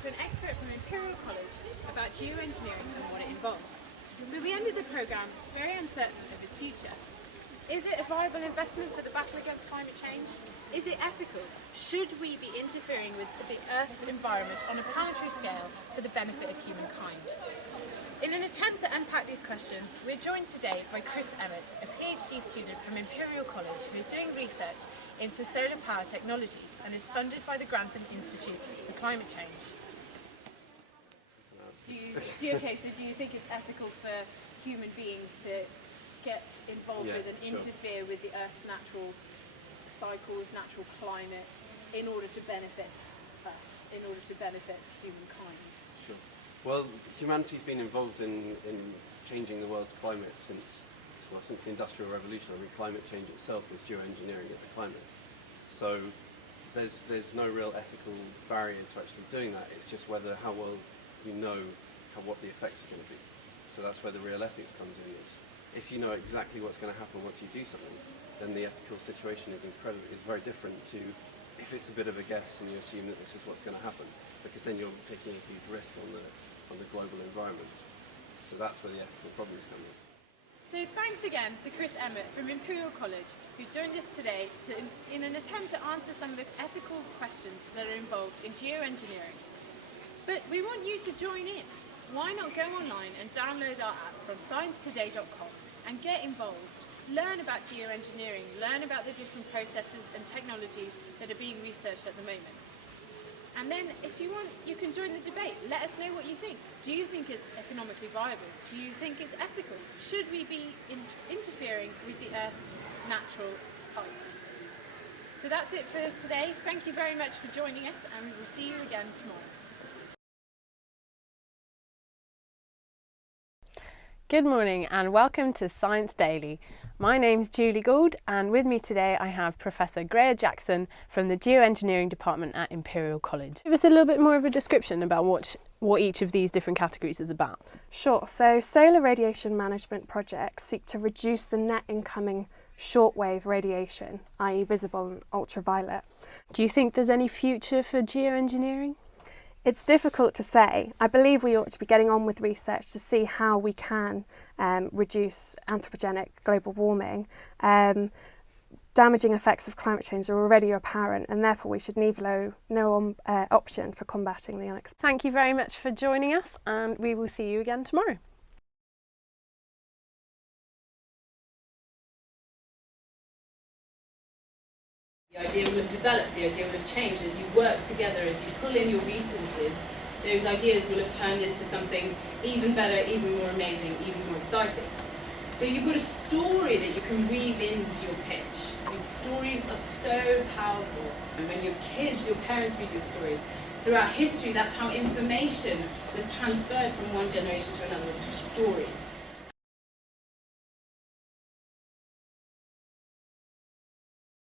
to an expert from Imperial College about geoengineering and what it involves. But we ended the programme very uncertain of its future. Is it a viable investment for the battle against climate change? Is it ethical? Should we be interfering with the Earth's environment on a planetary scale for the benefit of humankind? In an attempt to unpack these questions, we're joined today by Chris Emmett, a PhD student from Imperial College who is doing research into solar power technologies and is funded by the Grantham Institute for Climate Change. Do you think it's ethical for human beings to get involved with and interfere with the Earth's natural cycles, natural climate, in order to benefit us, in order to benefit humankind? Sure. Well, humanity's been involved in changing the world's climate since the Industrial Revolution. I mean, climate change itself is geoengineering of the climate. So there's no real ethical barrier to actually doing that. It's just how well you know what the effects are going to be. So that's where the real ethics comes in. If you know exactly what's going to happen once you do something, then the ethical situation is very different to if it's a bit of a guess and you assume that this is what's going to happen, because then you're taking a huge risk on the global environment. So that's where the ethical problems come in. So thanks again to Chris Emmett from Imperial College, who joined us today in an attempt to answer some of the ethical questions that are involved in geoengineering. But we want you to join in. Why not go online and download our app from sciencetoday.com and get involved, learn about geoengineering, learn about the different processes and technologies that are being researched at the moment. And then if you want, you can join the debate. Let us know what you think. Do you think it's economically viable? Do you think it's ethical? Should we be interfering with the Earth's natural cycles? So that's it for today. Thank you very much for joining us, and we will see you again tomorrow. Good morning and welcome to Science Daily. My name's Julie Gould, and with me today I have Professor Greer Jackson from the Geoengineering Department at Imperial College. Give us a little bit more of a description about what each of these different categories is about. Sure, so solar radiation management projects seek to reduce the net incoming shortwave radiation, i.e. visible and ultraviolet. Do you think there's any future for geoengineering? It's difficult to say. I believe we ought to be getting on with research to see how we can reduce anthropogenic global warming. Damaging effects of climate change are already apparent, and therefore we should leave no option for combating the unexpected. Thank you very much for joining us, and we will see you again tomorrow. The idea will have developed, the idea will have changed as you work together, as you pull in your resources. Those ideas will have turned into something even better, even more amazing, even more exciting. So you've got a story that you can weave into your pitch. I mean, stories are so powerful. And when your kids, your parents read your stories, throughout history, that's how information was transferred from one generation to another, was through stories.